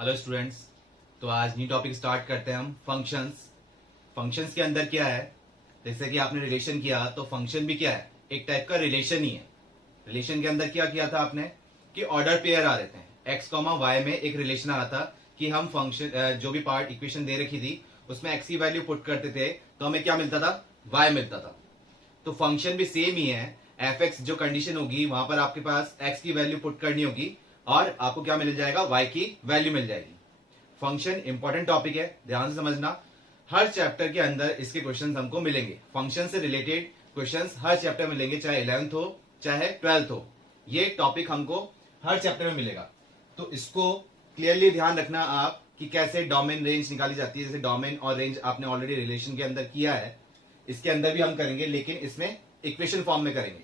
Hello students. तो आज new topic start करते हैं हम फंक्शंस। फंक्शंस के अंदर क्या है, जैसे कि आपने रिलेशन किया तो फंक्शन भी क्या है, एक टाइप का रिलेशन ही है। रिलेशन के अंदर क्या किया था आपने कि ऑर्डर पेयर आ रहे थे, एक्स कॉमा वाई में एक रिलेशन आ रहा था कि हम फंक्शन जो भी पार्ट इक्वेशन दे रखी थी उसमें एक्स की वैल्यू पुट करते थे तो हमें क्या मिलता था, वाई मिलता था। तो फंक्शन भी सेम ही है। एफ एक्स जो कंडीशन होगी वहां पर आपके पास एक्स की वैल्यू पुट करनी होगी और आपको क्या मिल जाएगा, वाई की वैल्यू मिल जाएगी। फंक्शन इंपॉर्टेंट टॉपिक है, ध्यान से समझना। हर चैप्टर के अंदर इसके क्वेश्चंस हमको मिलेंगे, फंक्शन से रिलेटेड क्वेश्चंस हर चैप्टर में मिलेंगे, चाहे 11th हो चाहे 12th हो। ये टॉपिक हमको हर चैप्टर में मिलेगा। तो इसको क्लियरली ध्यान रखना आप कि कैसे डोमेन रेंज निकाली जाती है। जैसे डोमेन और रेंज आपने ऑलरेडी रिलेशन के अंदर किया है, इसके अंदर भी हम करेंगे, लेकिन इसमें इक्वेशन फॉर्म में करेंगे।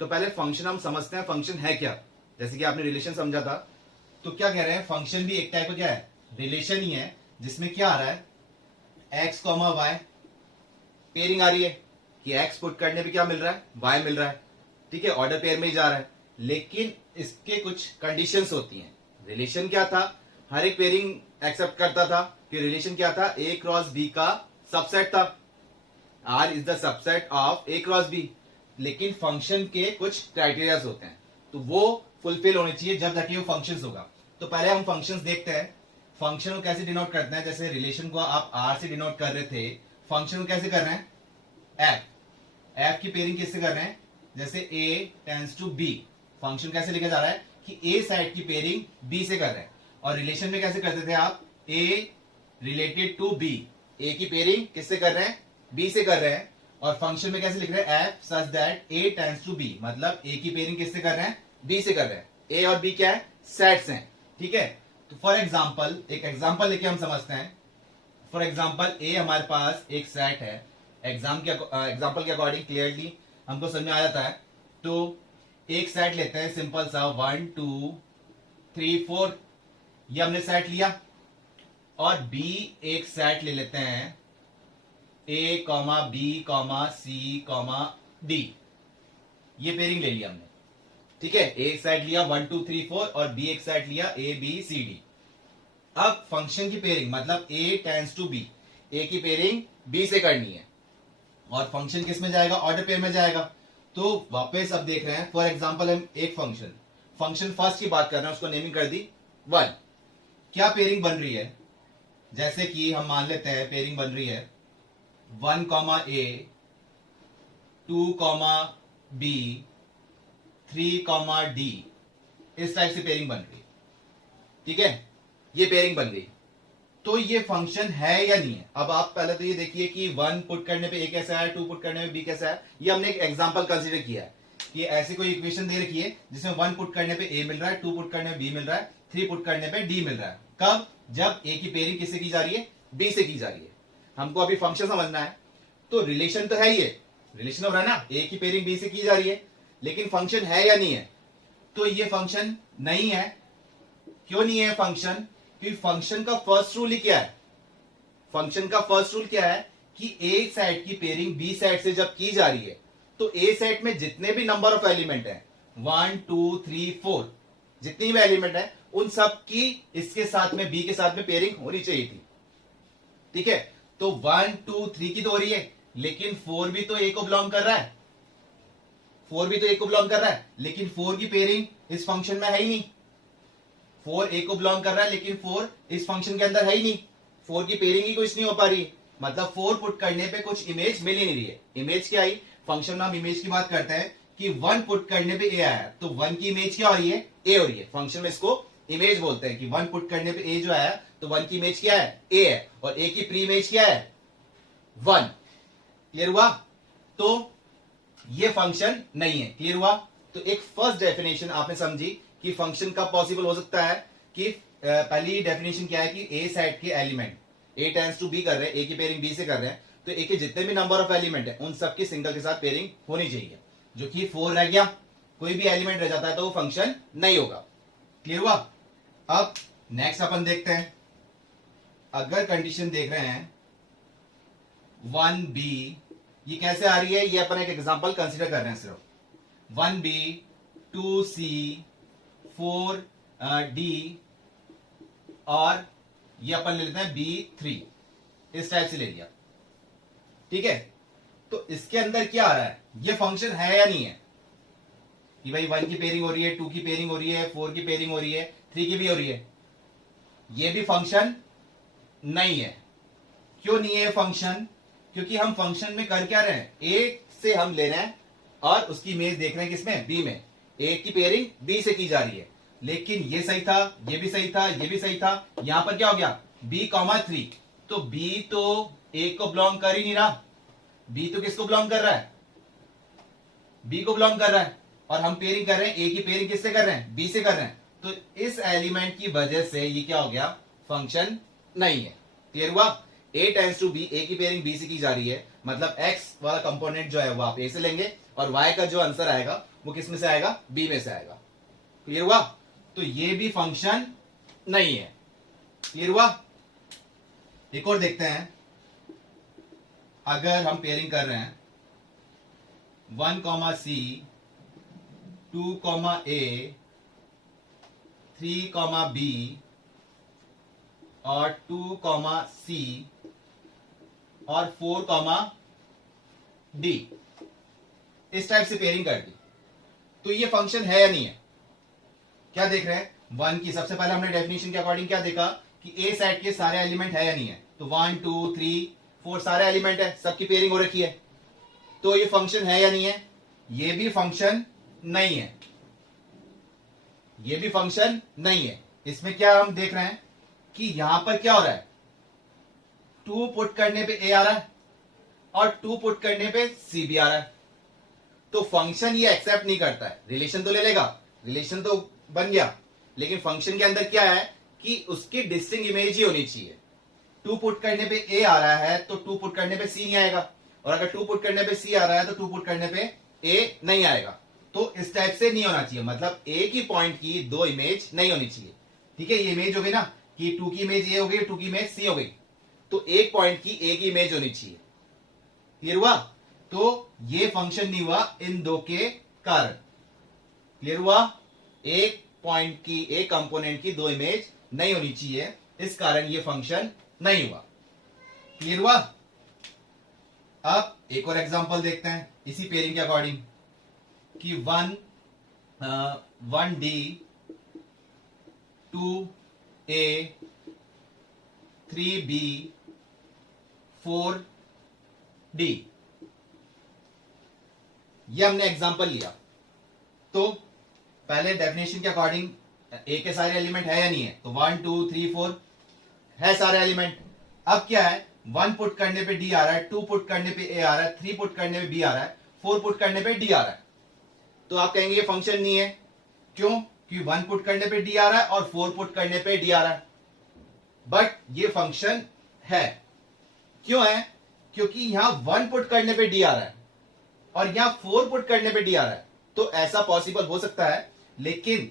तो पहले फंक्शन हम समझते हैं, फंक्शन है क्या। जैसे कि आपने रिलेशन समझा था, तो क्या कह रहे हैं, फंक्शन भी एक टाइप का क्या है, रिलेशन ही है, जिसमें क्या आ रहा है, एक्स कॉमा वाई पेयरिंग आ रही है कि एक्स पुट करने पे क्या मिल रहा है, वाई मिल रहा है। ठीक है, ऑर्डर पेयर में ही जा रहा है, लेकिन इसके कुछ कंडीशंस होती हैं। रिलेशन क्या था, हर एक पेयरिंग एक्सेप्ट करता था कि रिलेशन क्या था, ए क्रॉस बी का सबसेट था। R is the subset of A cross B. लेकिन फंक्शन के कुछ क्राइटेरिया होते हैं, तो वो फुलफिल होने चाहिए जब जाके वो फंक्शन होगा। तो पहले हम फंक्शंस देखते हैं। फंक्शन को कैसे डिनोट करते हैं, जैसे रिलेशन को आप आर से डिनोट कर रहे थे, फंक्शन को कैसे कर रहे हैं, एफ। एफ की पेयरिंग किससे कर रहे हैं, जैसे ए टेंस टू बी, फंक्शन कैसे लेके जा रहा है कि ए साइड की पेयरिंग बी से कर रहे हैं। और रिलेशन में कैसे करते थे आप, ए रिलेटेड टू बी, ए की पेयरिंग किससे कर रहे हैं, बी से कर रहे हैं। और फंक्शन में कैसे लिख रहे हैं, f such that A tends to B, मतलब ए की पेयरिंग किससे कर रहे हैं, बी से कर रहे हैं। ए और बी क्या है, सेट्स हैं। ठीक है, तो फॉर एग्जांपल एक एग्जांपल लेके हम समझते हैं। फॉर एग्जांपल ए हमारे पास एक सेट है, एग्जांपल के अकॉर्डिंग क्लियरली हमको समझ में आ जाता है। तो एक सेट लेते हैं सिंपल सा 1 2 3 4, ये हमने सेट लिया। और बी एक सेट ले लेते हैं, ए comma B comma C comma D, ये पेयरिंग ले लिया हमने। ठीक है, ए एक साइड लिया 1 2 3 4 और बी एक साइड लिया ए बी सी डी। अब फंक्शन की पेयरिंग मतलब ए टेंस टू बी, ए की पेयरिंग बी से करनी है और फंक्शन किस में जाएगा, ऑर्डर पेयर में जाएगा। तो वापस अब देख रहे हैं, फॉर एग्जांपल हम एक फंक्शन फर्स्ट की बात कर रहे हैं, उसको नेमिंग कर दी 1। क्या पेयरिंग बन रही है, जैसे कि हम मान लेते हैं पेयरिंग बन रही है 1 कॉमा ए 2 कॉमा बी 3 कॉमा डी, इस टाइप से पेयरिंग बन रही है। ठीक है, ये पेयरिंग बन गई। तो ये फंक्शन है या नहीं है। अब आप पहले तो ये देखिए कि 1 पुट करने पे ए कैसा है, 2 पुट करने पे बी कैसा है। ये हमने एक एग्जांपल कंसीडर किया है कि ऐसी कोई इक्वेशन दे रखी है जिसमें 1 पुट करने पे ए मिल रहा है, 2 पुट करने पे बी मिल रहा है, 3 पुट करने पे डी मिल रहा है। कब, जब ए की पेयरिंग किससे की जा रही है, बी से की जा रही है। हमको अभी फंक्शन समझना है। तो रिलेशन तो है, ये रिलेशन हो रहा है ना, ए की पेयरिंग बी से की जा रही है, लेकिन फंक्शन है या नहीं है, तो ये फंक्शन नहीं है। क्यों नहीं है फंक्शन, क्योंकि फंक्शन का फर्स्ट रूल ही क्या है, फंक्शन का फर्स्ट रूल क्या है कि ए साइड की पेयरिंग बी साइड से जब की जा रही है तो ए साइड में जितने भी नंबर ऑफ एलिमेंट हैं 1 2 3 4, जितनी भी एलिमेंट है उन सब की इसके साथ में बी के साथ में पेयरिंग होनी चाहिए थी। ठीक है, तो 1 2 3 की तो हो रही है, लेकिन 4 भी तो ए को बिलोंग कर रहा है, 4 भी तो ए को बिलोंग कर रहा है, लेकिन 4 की पेयरिंग इस फंक्शन में है ही नहीं। 4 ए को बिलोंग कर रहा है लेकिन 4 इस फंक्शन के अंदर है ही नहीं, 4 की पेयरिंग ही कुछ नहीं हो पा रही, मतलब 4 पुट करने पे कुछ इमेज मिल ही नहीं रही है। इमेज क्या आई, फंक्शन में हम इमेज की बात करते हैं कि 1 पुट करने पे ए आया, तो 1 की इमेज क्या हो रही है, ए हो रही है। फंक्शन में इसको इमेज बोलते हैं कि 1 पुट करने पे ए जो आया तो 1 की इमेज क्या है, ए है, और ए की प्री इमेज क्या है, 1। क्लियर हुआ, तो ये फंक्शन नहीं है। क्लियर हुआ, तो एक फर्स्ट डेफिनेशन आपने समझी कि फंक्शन कब पॉसिबल हो सकता है कि पहली डेफिनेशन क्या है कि ए साइड के element A tends to B कर रहे हैं, ए की पेयरिंग बी से कर रहे हैं, तो ए के जितने भी नंबर ऑफ एलिमेंट है उन सबकी सिंगल के साथ पेयरिंग होनी चाहिए। जो कि 4 रह गया, कोई भी एलिमेंट रह जाता है तो वो फंक्शन नहीं होगा। क्लियर हुआ। अब नेक्स्ट अपन देखते हैं, अगर कंडीशन देख रहे हैं 1b, ये कैसे आ रही है, ये अपन एक एग्जांपल कंसीडर कर रहे हैं सिर्फ। 1b 2c 4d और ये अपन ले लेते हैं B3, इस टाइप से ले लिया, ठीक है। तो इसके अंदर क्या आ रहा है, ये फंक्शन है या नहीं है कि भाई 1 की पेयरिंग हो रही है, 2 की पेयरिंग हो रही है, 4 की पेयरिंग हो रही है, 3 की भी हो रही है। ये भी फंक्शन नहीं है। क्यों नहीं है फंक्शन? क्योंकि हम फंक्शन में कर क्या रहे हैं, ए से हम ले रहे हैं और उसकी इमेज देख रहे हैं किसमें, बी में। ए की पेयरिंग बी से की जा रही है, लेकिन ये सही था, ये भी सही था, ये भी सही था। यहां पर क्या हो गया, B3, तो बी तो ए को बिलोंग कर ही नहीं रहा, बी तो किसको बिलोंग कर रहा है, बी को बिलोंग कर रहा है। और हम पेयरिंग कर रहे हैं, ए की पेयरिंग किससे कर रहे हैं, बी से कर रहे हैं। तो इस एलिमेंट की वजह से ये क्या हो गया, फंक्शन नहीं है। क्लियर हुआ? ए टेंड्स टू बी, ए की पेयरिंग बी से की जा रही है, मतलब एक्स वाला कंपोनेंट जो है वो आप ए से लेंगे और वाई का जो आंसर आएगा वो किस में से आएगा, बी में से आएगा। क्लियर हुआ? तो ये भी फंक्शन नहीं है। क्लियर हुआ? एक और देखते हैं, अगर हम पेयरिंग कर रहे हैं 1, C, 2, A, 3, B और 2, C और 4, D, इस टाइप से पेयरिंग कर दी, तो ये फंक्शन है या नहीं है? क्या देख रहे हैं, 1 की सबसे पहले हमने डेफिनेशन के अकॉर्डिंग क्या देखा कि ए सेट के सारे एलिमेंट है या नहीं है। तो 1, 2, 3, 4 सारे एलिमेंट है, सबकी पेयरिंग हो रखी है, तो ये फंक्शन है या नहीं है? ये भी फंक्शन नहीं है, ये भी फंक्शन नहीं है। इसमें क्या हम देख रहे हैं कि यहां पर क्या हो रहा है, 2 पुट करने पे ए आ रहा है और 2 पुट करने पे सी भी आ रहा है, तो फंक्शन ये एक्सेप्ट नहीं करता है। रिलेशन तो ले लेगा, रिलेशन तो बन गया, लेकिन फंक्शन के अंदर क्या है कि उसकी डिस्टिंक्ट इमेज ही होनी चाहिए। 2 पुट करने पे ए आ रहा है तो 2 पुट करने पे सी नहीं आएगा, और अगर 2 पुट करने पे सी आ रहा है तो 2 पुट करने पे ए नहीं आएगा। तो इस टाइप से नहीं होना चाहिए, मतलब ए की पॉइंट की 2 इमेज नहीं होनी चाहिए। ठीक है, ये इमेज हो गई ना कि 2 की इमेज ए हो गई, 2 की इमेज सी हो गई, तो एक पॉइंट की ए की इमेज होनी चाहिए। क्लियर हुआ? तो ये फंक्शन नहीं हुआ इन दो के कारण। क्लियर हुआ? एक पॉइंट की, एक कंपोनेंट की 2 इमेज नहीं होनी चाहिए, इस कारण ये फंक्शन नहीं हुआ। क्लियर हुआ? अब एक और एग्जांपल देखते हैं इसी पेयरिंग के अकॉर्डिंग कि 1D, 2A, 3B, 4D, ये हमने एग्जांपल लिया। तो पहले डेफिनेशन के अकॉर्डिंग ए के सारे एलिमेंट है या नहीं है, तो 1, 2, 3, 4 है सारे एलिमेंट। अब क्या है, 1 पुट करने पे डी आ रहा है, 2 पुट करने पे ए आ रहा है, 3 पुट करने पे बी आ रहा है, 4 पुट करने पे डी आ रहा है। तो आप कहेंगे ये फंक्शन नहीं है। क्यों? क्योंकि 1 पुट करने पे डी आ रहा है और 4 पुट करने पे डी आ रहा है, बट ये फंक्शन है। क्यों है? क्योंकि यहां 1 पुट करने पे डी आ रहा है और यहां 4 पुट करने पे डी आ रहा है, तो ऐसा पॉसिबल हो सकता है। लेकिन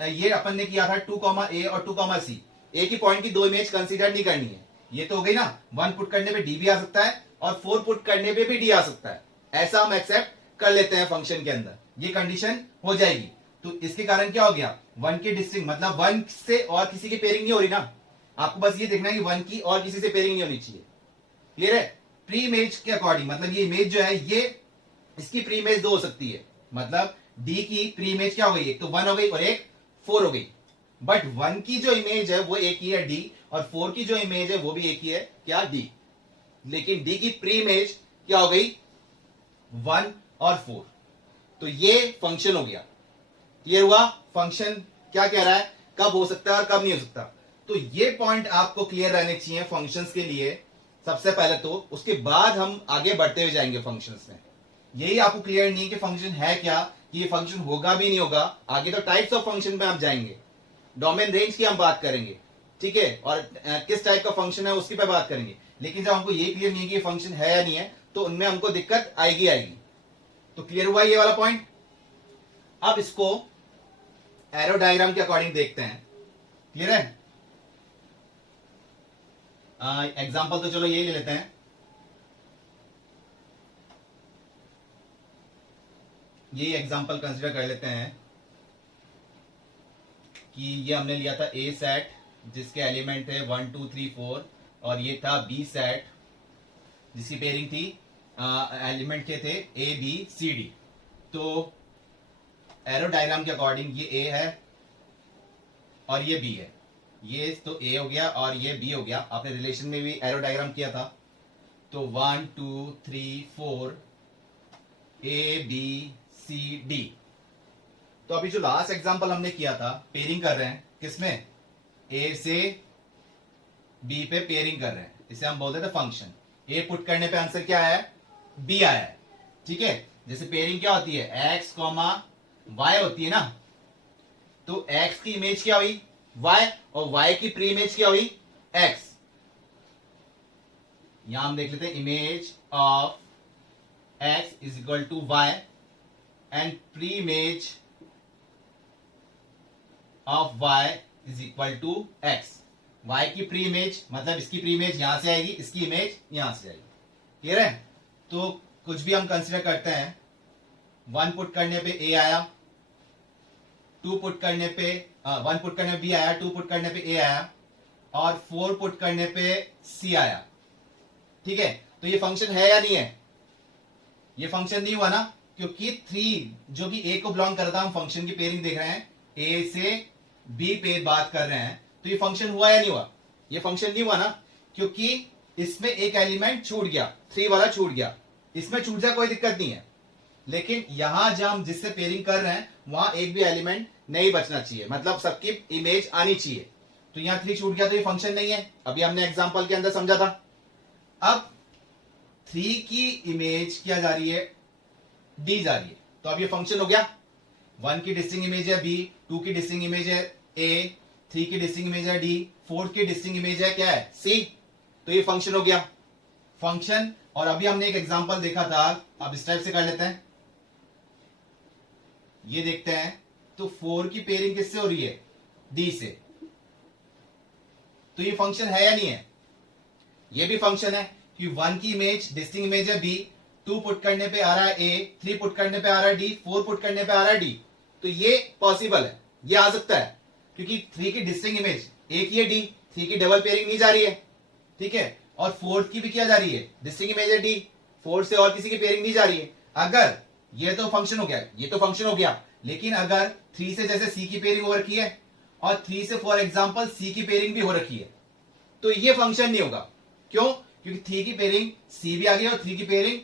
ये अपन ने किया था 2, A और 2, C, ए की पॉइंट की 2 इमेज कंसीडर नहीं करनी है। ये तो हो गई ना, 1 पुट करने पे डी भी आ सकता है और 4 पुट करने पे भी डी आ सकता है, ऐसा हम एक्सेप्ट कर लेते हैं फंक्शन के अंदर, ये कंडीशन हो जाएगी। तो इसके कारण क्या हो गया, 1 की डिस्टिंक्ट, मतलब 1 से और किसी की पेयरिंग नहीं हो रही ना, आपको बस ये देखना है कि 1 की और किसी से पेयरिंग नहीं होनी चाहिए। क्लियर है? प्री इमेज के अकॉर्डिंग, मतलब ये इमेज जो है ये इसकी प्री इमेज 2 हो सकती है, मतलब डी की प्री इमेज क्या हो गई, एक तो 1 हो गई और एक 4 हो गई। बट 1 की जो इमेज है वो एक ही है, डी, और 4 की जो इमेज है वो भी एक ही है, क्या, डी। लेकिन डी की प्री इमेज क्या हो गई, 1 और 4, तो ये फंक्शन हो गया। ये हुआ फंक्शन क्या कह रहा है, कब हो सकता है और कब नहीं हो सकता। तो ये पॉइंट आपको क्लियर रहने चाहिए फंक्शंस के लिए सबसे पहले, तो उसके बाद हम आगे बढ़ते हुए जाएंगे फंक्शंस में। यही आपको क्लियर नहीं कि फंक्शन है क्या, कि ये फंक्शन होगा भी नहीं होगा। आगे तो टाइप्स ऑफ फंक्शन पे आप जाएंगे, डोमेन रेंज की हम बात करेंगे, ठीक है, और किस टाइप का फंक्शन है उसकी पे बात करेंगे। लेकिन जब हमको ये क्लियर नहीं है कि ये फंक्शन है या नहीं है, तो उनमें हमको दिक्कत आएगी। तो क्लियर हुआ ये वाला पॉइंट? अब इसको एरो डायग्राम के अकॉर्डिंग देखते हैं। क्लियर है? एग्जाम्पल तो चलो यही ले लेते हैं, यही एग्जाम्पल कंसिडर कर लेते हैं कि ये हमने लिया था ए सेट जिसके एलिमेंट थे 1 2 3 4 और ये था बी सेट जिसकी पेयरिंग थी एलिमेंट के थे ए बी सी डी। तो एरो डायग्राम के अकॉर्डिंग ये ए है और ये बी है, ये तो ए हो गया और ये बी हो गया। आपने रिलेशन में भी एरो डायग्राम किया था। तो 1 2 3 4 ए बी सी डी। तो अभी जो लास्ट एग्जांपल हमने किया था, पेयरिंग कर रहे हैं किसमें, ए से बी पे पेयरिंग कर रहे हैं, इसे हम बोलते थे फंक्शन। ए पुट करने पे आंसर क्या आया है, बी आया है। ठीक है, जैसे पेयरिंग क्या होती है, एक्स कॉमा वाई होती है ना, तो एक्स की इमेज क्या हुई, वाई, और वाई की प्री इमेज क्या हुई, एक्स। यहां हम देख लेते हैं, image of x is equal to y and pre image of y is equal to x. y की प्री इमेज मतलब इसकी प्री इमेज यहां से आएगी, इसकी इमेज यहां से आएगी। क्लियर है। तो कुछ भी हम कंसीडर करते हैं, 1 पुट करने पे a आया, 2 पुट करने पे 1 पुट करने पे b आया, 2 पुट करने पे a आया और 4 पुट करने पे c आया। ठीक है, तो ये फंक्शन है या नहीं है, ये फंक्शन नहीं हुआ ना, क्योंकि 3 जो कि a को बिलोंग कर रहा था, हम फंक्शन की पेयरिंग देख रहे हैं, ए से बी पे बात कर रहे हैं, तो ये फंक्शन हुआ या नहीं हुआ, ये फंक्शन नहीं हुआ ना, क्योंकि इसमें एक एलिमेंट छूट गया, 3 वाला छूट गया, इसमें छूट जाए कोई दिक्कत नहीं है, लेकिन यहां जब हम जिससे पेयरिंग कर रहे हैं वहां एक भी एलिमेंट नहीं बचना चाहिए, मतलब सबकी इमेज आनी चाहिए। तो यहां 3 छूट गया तो ये फंक्शन नहीं है, अभी हमने एग्जाम्पल के अंदर समझा था। अब 3 की इमेज क्या जा रही है, डी जा रही है, तो अब ये फंक्शन हो गया। 1 की डिस्टिंग इमेज है बी, 2 की डिस्टिंग इमेज है ए, 3 की डिस्टिंग इमेज है डी, 4 की डिस्टिंग इमेज है क्या है, सी। तो ये फंक्शन हो गया, फंक्शन। और अभी हमने एक एग्जांपल देखा था, अब इस टाइप से कर लेते हैं, ये देखते हैं। तो 4 की पेयरिंग किससे हो रही है, डी से, तो ये फंक्शन है या नहीं है, ये भी फंक्शन है, कि 1 की इमेज डिस्टिंग इमेज है बी, 2 पुट करने पे आ रहा है ए, 3 पुट करने पे आ रहा है डी, 4 पुट करने पे आ रहा है डी। तो ये पॉसिबल है, ये आ सकता है, क्योंकि 3 की डिस्टिंग इमेज एक ही है डी, 3 की डबल पेयरिंग नहीं जा रही है। ठीक है, और 4 की भी क्या जा रही है, डिस्टिंग इमेज है डी, 4 से और किसी की पेयरिंग नहीं जा रही है। अगर ये तो फंक्शन हो गया, ये तो फंक्शन हो गया, लेकिन अगर 3 से जैसे सी की पेयरिंग हो रखी है और 3 से फॉर एग्जाम्पल सी की पेयरिंग भी हो रखी है, तो ये फंक्शन नहीं होगा। क्यों, क्योंकि 3 की पेयरिंग सी भी आ गई और 3 की पेयरिंग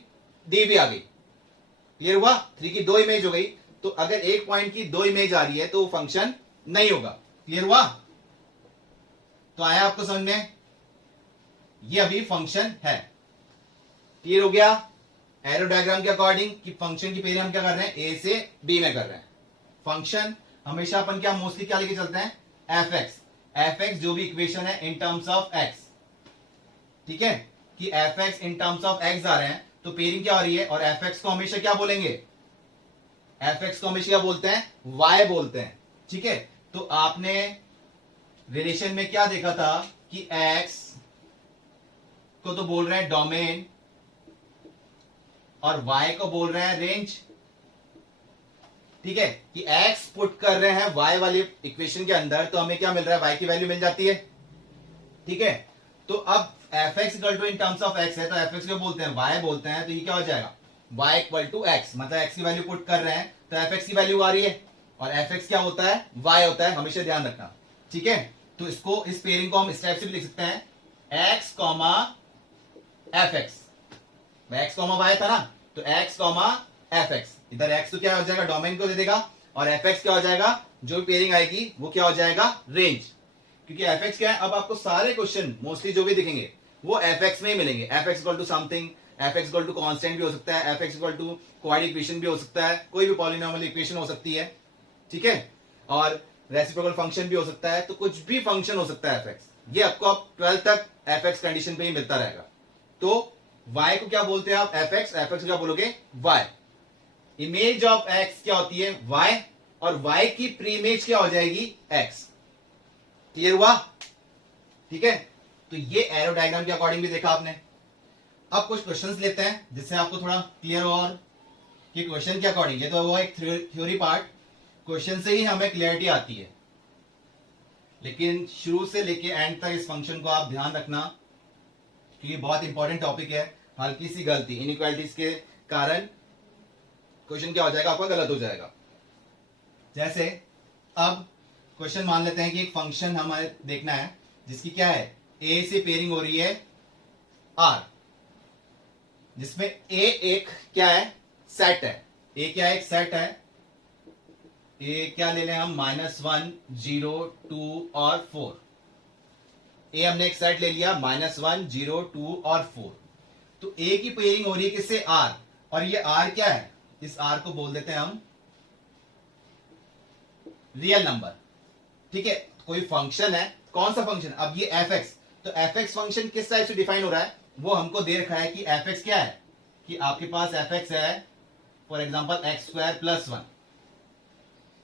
डी भी आ गई। क्लियर हुआ, 3 की 2 इमेज हो गई, तो अगर एक पॉइंट की 2 इमेज आ रही है तो वो फंक्शन नहीं होगा। क्लियर हुआ, तो आया आपको समझ में, ये अभी फंक्शन है। क्लियर हो गया, एरो डायग्राम के अकॉर्डिंग कि फंक्शन की पेयरिंग हम क्या कर रहे हैं, ए से बी में कर रहे हैं। फंक्शन हमेशा अपन क्या मोस्टली क्या लेके चलते हैं, एफ एक्स, एफ एक्स जो भी इक्वेशन है इन टर्म्स ऑफ एक्स। ठीक है, कि f x in terms of x आ रहे हैं, तो पेयरिंग क्या हो रही है, और एफ एक्स को हमेशा क्या बोलेंगे, एफ एक्स को हमेशा क्या बोलते हैं, वाई बोलते हैं। ठीक है, तो आपने रिलेशन में क्या देखा था कि एक्स को तो बोल रहे हैं डोमेन और वाई को बोल रहे हैं रेंज। ठीक है, कि एक्स पुट कर रहे हैं वाई वाली इक्वेशन के अंदर, तो हमें क्या मिल रहा है, वाई की वैल्यू मिल जाती है। ठीक है, तो अब f x equal to in terms of x है, तो एफ एक्स को बोलते हैं वाई बोलते हैं, तो ये क्या हो जाएगा, वाई इक्वल टू एक्स, मतलब एक्स की वैल्यू पुट कर रहे हैं तो एफ एक्स की वैल्यू आ रही है, और एफ एक्स क्या होता है, वाई होता है, हमेशा ध्यान रखना। ठीक है, तो इसको इस पेयरिंग को हम इस टाइप से भी लिख सकते हैं, x comma f x, x comma y था ना, तो एक्स कॉमा एफ एक्स, इधर एक्स तो क्या हो जाएगा, डोमेन को दे देगा, और एफ एक्स क्या हो जाएगा, जो भी पेयरिंग आएगी वो क्या हो जाएगा, रेंज। क्योंकि एफ एक्स क्या है, अब आपको सारे क्वेश्चन मोस्टली जो भी दिखेंगे वो एफ एक्स में ही मिलेंगे। F x equal to something, f x equal to constant भी हो सकता है, f x equal to quadratic equation भी हो सकता है, कोई भी पॉलिनोमियल इक्वेशन हो सकती है। ठीक है, और रेसिप्रोकल फंक्शन भी हो सकता है, तो कुछ भी फंक्शन हो सकता है एफ एक्स, ये आपको अब 12 तक एफ एक्स कंडीशन पे ही मिलता रहेगा। तो y को क्या बोलते हैं आप, एफ एक्स, एफ एक्स क्या बोलोगे, y। इमेज ऑफ x क्या होती है, y, और y की प्री इमेज क्या हो जाएगी, x। क्लियर हुआ, ठीक है, तो ये एरो डायग्राम के अकॉर्डिंग भी देखा आपने। अब कुछ क्वेश्चंस लेते हैं जिससे आपको थोड़ा क्लियर हो, और कि क्वेश्चन के अकॉर्डिंग, ये तो वो एक थ्योरी पार्ट, क्वेश्चन से ही हमें क्लियरिटी आती है, लेकिन शुरू से लेके एंड तक इस फंक्शन को आप ध्यान रखना, क्योंकि बहुत इंपॉर्टेंट टॉपिक है। हल्की सी गलती इनइक्वालिटीज के कारण क्वेश्चन क्या हो जाएगा, आपका गलत हो जाएगा। जैसे अब क्वेश्चन मान लेते हैं कि एक फंक्शन हमारे देखना है जिसकी क्या है, ए से पेयरिंग हो रही है आर, जिसमें ए एक क्या है, सेट है। ए क्या है, एक सेट है। ए क्या ले लें हम, -1, 0, 2 और 4। ए हमने एक सेट ले लिया, -1, 0, 2 और 4। तो ए की पेयरिंग हो रही है किससे, आर, और ये आर क्या है, इस आर को बोल देते हैं हम रियल नंबर। ठीक है, कोई फंक्शन है, कौन सा फंक्शन, अब ये एफ एक्स, तो एफ एक्स फंक्शन किस टाइप से डिफाइन हो रहा है, वो हमको दे रखा है कि एफ एक्स क्या है, कि आपके पास एफ एक्स है फॉर एग्जाम्पल x² + 1।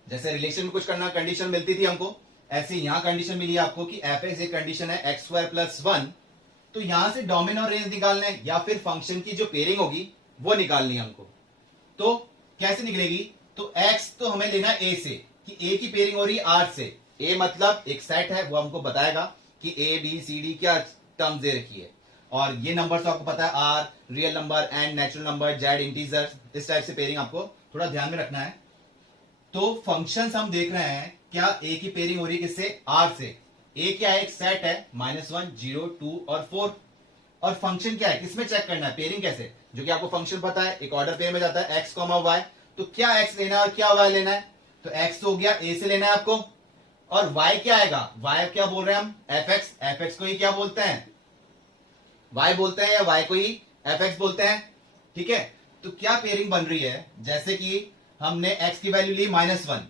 जैसे रिलेशन में कुछ करना कंडीशन मिलती थी हमको, ऐसे यहां कंडीशन मिली आपको कि एफ एक्स एक कंडीशन है x² + 1। तो यहां से डोमेन और रेंज निकालना है या फिर फंक्शन की जो पेयरिंग होगी वो निकालनी है हमको। तो कैसे निकलेगी, तो x तो हमें लेना a से, कि a की पेयरिंग हो रही है r से। a मतलब एक सेट है, वो हमको बताएगा कि a b c d क्या टर्म्स दे रखी है, और ये नंबर तो आपको पता है, r real number, n natural number, z integer, इस टाइप से पेयरिंग आपको थोड़ा ध्यान में रखना है। तो फंक्शंस हम देख रहे हैं, क्या a की पेयरिंग हो रही है किससे, r से। a क्या है, एक सेट है, -1, 0, 2 और 4। और फंक्शन क्या है, किसमें चेक करना है पेयरिंग कैसे, जो कि आपको फंक्शन पता है, एक ऑर्डर पेयर में जाता है x, y। तो क्या x लेना है और क्या y लेना है, तो x हो गया a से लेना है आपको, और y क्या आएगा, y क्या बोल रहे हैं हम, fx को ही क्या बोलते हैं, y बोलते हैं, या y को ही fx बोलते हैं। ठीक है, तो क्या पेयरिंग बन रही है, जैसे कि हमने x की वैल्यू ली -1,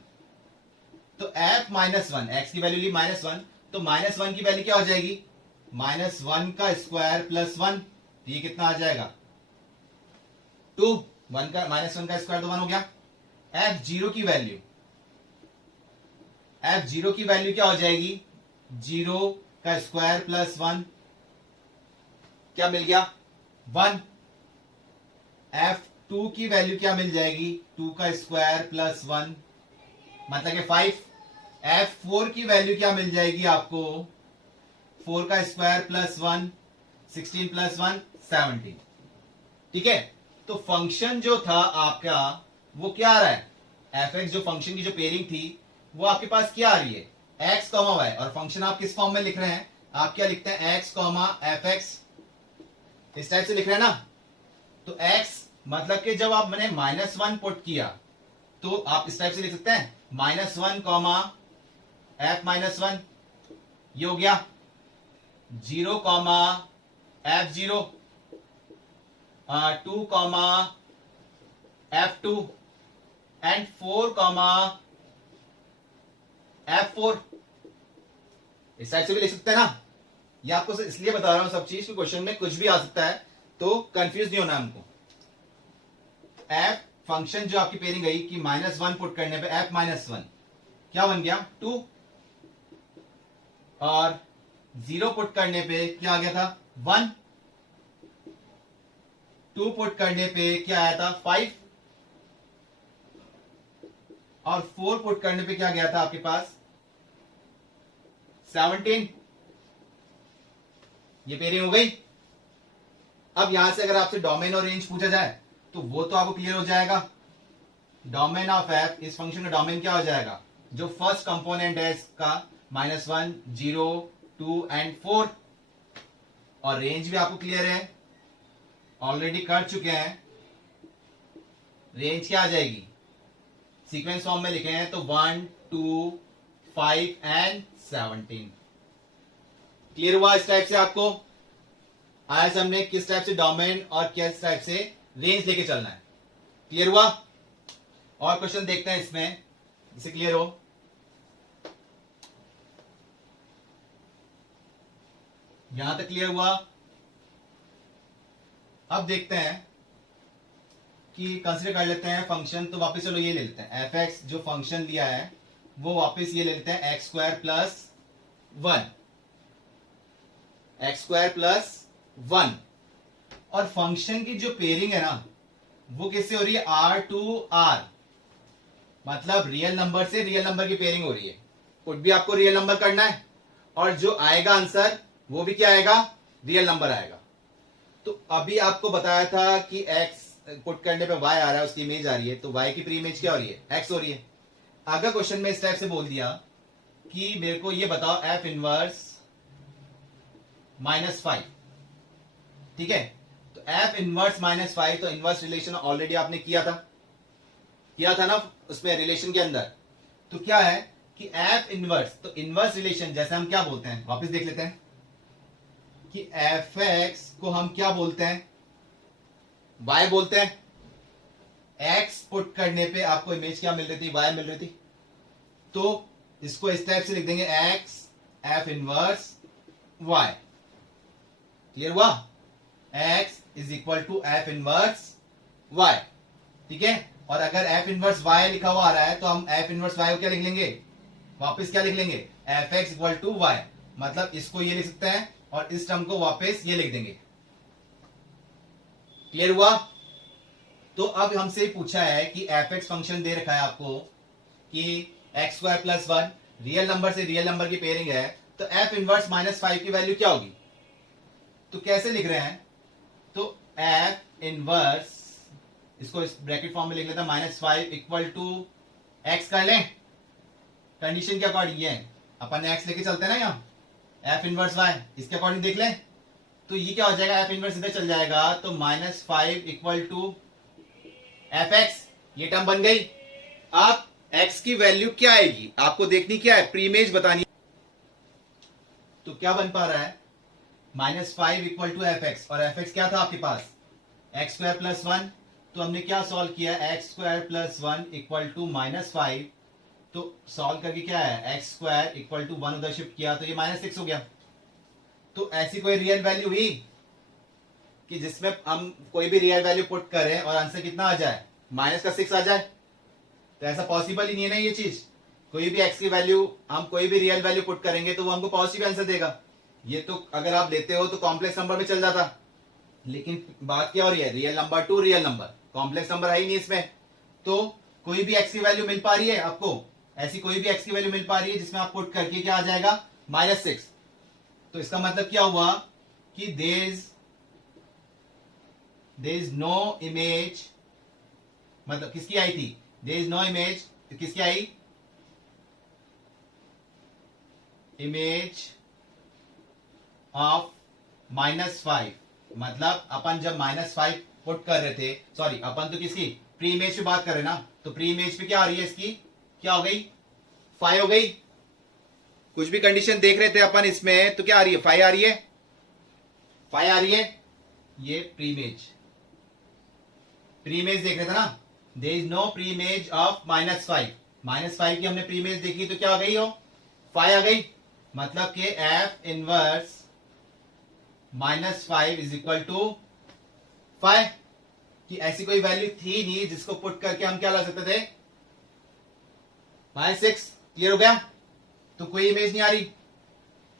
तो f -1, x की वैल्यू ली -1, तो -1 की वैल्यू क्या हो जाएगी, -1 का स्क्वायर + 1, ये कितना आ जाएगा 2, 1 का -1 का स्क्वायर तो 1 हो गया। f0 की वैल्यू क्या हो जाएगी, 0 का स्क्वायर + 1, क्या मिल गया 1। f2 की वैल्यू क्या मिल जाएगी, 2 का स्क्वायर + 1, मतलब कि 5। f4 की वैल्यू क्या मिल जाएगी आपको, 4 का स्क्वायर + 1, 16 + 1 17। ठीक है, तो फंक्शन जो था आपका वो क्या आ रहा है, एफ एक्स, जो फंक्शन की जो पेयरिंग थी वो आपके पास क्या आ रही है, x, y, और फंक्शन आप किस फॉर्म में लिख रहे हैं, आप क्या लिखते हैं, x, f(x), इस टाइप से लिख रहे हैं ना। तो x मतलब कि जब आप मैंने -1 पुट किया तो आप इस टाइप से लिख सकते हैं, -1, f-1, ये हो गया 0, f0, 2, f2 एंड 4, f4, इस टाइप से भी लिख सकते हैं ना। ये आपको इसलिए बता रहा हूं सब चीज, क्वेश्चन में कुछ भी आ सकता है, तो कंफ्यूज नहीं होना हमको। f फंक्शन जो आपकी पेयरिंग गई कि -1 पुट करने पे f-1 क्या बन गया 2, और 0 पुट करने पे क्या आ गया था 1, 2 पुट करने पे क्या आया था 5, और 4 पुट करने पे क्या गया था आपके पास 17। ये पेयरिंग हो गई। अब यहां से अगर आपसे डोमेन और रेंज पूछा जाए तो वो तो आपको क्लियर हो जाएगा। डोमेन ऑफ एफ, इस फंक्शन का डोमेन क्या हो जाएगा, जो फर्स्ट कंपोनेंट है इसका -1, 0, 2 एंड 4, और रेंज भी आपको क्लियर है, ऑलरेडी कर चुके हैं। रेंज क्या आ जाएगी, सीक्वेंस फॉर्म में लिखे हैं तो 1, 2, 5 एंड 17। क्लियर हुआ इस टाइप से आपको, आज हमने किस टाइप से डोमेन और किस टाइप से रेंज लेके चलना है, क्लियर हुआ। और क्वेश्चन देखते हैं इसमें, जिसे क्लियर हो। यहां तक क्लियर हुआ। अब देखते हैं कि कंसीडर कर लेते हैं फंक्शन, तो वापस चलो ये ले लेते हैं एफ एक्स, जो फंक्शन लिया है वो वापस ये ले लेते हैं x² + 1, x² + 1, और फंक्शन की जो पेयरिंग है ना वो किससे हो रही है, r to r, मतलब रियल नंबर से रियल नंबर की पेयरिंग हो रही है। कुछ भी आपको रियल नंबर करना है और जो आएगा आंसर वो भी क्या आएगा, रियल नंबर आएगा। तो अभी आपको बताया था कि x पुट करने पे y आ रहा है, उसकी इमेज आ रही है, तो y की प्री इमेज क्या हो रही है, x हो रही है। अगर क्वेश्चन में इस टाइप से बोल दिया कि मेरे को ये बताओ f इनवर्स -5, ठीक है, तो f इनवर्स -5, तो इनवर्स रिलेशन ऑलरेडी आपने किया था ना उसमें रिलेशन के अंदर। तो क्या है कि f इनवर्स, तो इनवर्स रिलेशन जैसे हम क्या बोलते हैं, वापस देख लेते हैं कि fx को हम क्या बोलते हैं, y बोलते हैं। x पुट करने पे आपको इमेज क्या मिल रही थी, y मिल रही थी। तो इसको इस टाइप से लिख देंगे x f inverse y। Clear हुआ, x is equal to f inverse y, ठीक है। और अगर f इनवर्स y लिखा हुआ आ रहा है तो हम f इनवर्स y को क्या लिख लेंगे, वापस क्या लिख लेंगे, fx इक्वल टू y। मतलब इसको ये लिख सकते हैं और इस टर्म को वापस ये लिख देंगे। क्लियर हुआ। तो अब हमसे पूछा है कि fx फंक्शन दे रखा है आपको कि x square plus 1 real number से रियल नंबर की पेयरिंग है, तो f इनवर्स -5 की वैल्यू क्या होगी। तो कैसे लिख रहे हैं, तो f इनवर्स, इसको इस ब्रैकेट फॉर्म में लिख लेते हैं, -5 इक्वल टू x कर लें, कंडीशन के अकॉर्डिंग ये है, अपन x लेके चलते हैं ना यहाँ, f इनवर्स y, इसके अकॉर्डिंग देख लें। तो ये क्या हो जाएगा, f इनवर्स इधर चल जाएगा, तो -5 इक्वल टू fx, ये टर्म बन गई। अब x की वैल्यू क्या आएगी आपको देखनी, क्या है, प्रीमेज बतानी। तो क्या बन पा रहा है, -5 इक्वल टू fx, और fx क्या था आपके पास, एक्स स्क्वायर प्लस 1। तो हमने क्या सॉल्व किया, x square plus 1 equal to -5। तो सॉल्व करके क्या है, एक्स स्क्वायर इक्वल टू 1 उधर शिफ्ट किया तो ये -6 हो गया। तो ऐसी कोई रियल वैल्यू हुई कि जिसमें हम कोई भी रियल वैल्यू पुट करें और आंसर कितना आ जाए, -6 आ जाए। तो ऐसा पॉसिबल ही नहीं है ना ये चीज। कोई भी एक्स की वैल्यू, हम कोई भी रियल वैल्यू पुट करेंगे तो वो हमको पॉजिटिव आंसर देगा। ये तो अगर आप लेते हो तो कॉम्प्लेक्स नंबर में चल जाता, लेकिन बात क्या हो रही है, real number two real number, complex number है ही नहीं इसमें। तो कोई भी एक्स की वैल्यू मिल पा रही है आपको, ऐसी कोई भी एक्स की वैल्यू मिल पा रही है जिसमें आप पुट करके क्या आ जाएगा, -6। तो इसका मतलब क्या हुआ कि देयर इज नो इमेज, मतलब किसकी आई थी, देयर इज नो इमेज, किसकी आई, इमेज ऑफ -5। मतलब अपन जब -5 पुट कर रहे थे, सॉरी अपन तो किसकी प्री इमेज पे बात कर रहे हैं ना, तो प्री इमेज पे क्या आ रही है, इसकी क्या हो गई, 5 हो गई। कुछ भी कंडीशन देख रहे थे अपन इसमें, तो क्या आ रही है, 5 आ रही है, 5 आ रही है। ये प्री इमेज देख रहे थे ना, there is no pre image of -5, -5 की हमने प्री इमेज देखी तो क्या आ गई हो, 5 आ गई। मतलब कि f inverse -5 is equal to 5, कि ऐसी कोई वैल्यू थी नहीं जिसको पुट करके हम क्या ला सकते थे, -6। क्लियर हो गया। तो कोई इमेज नहीं आ रही।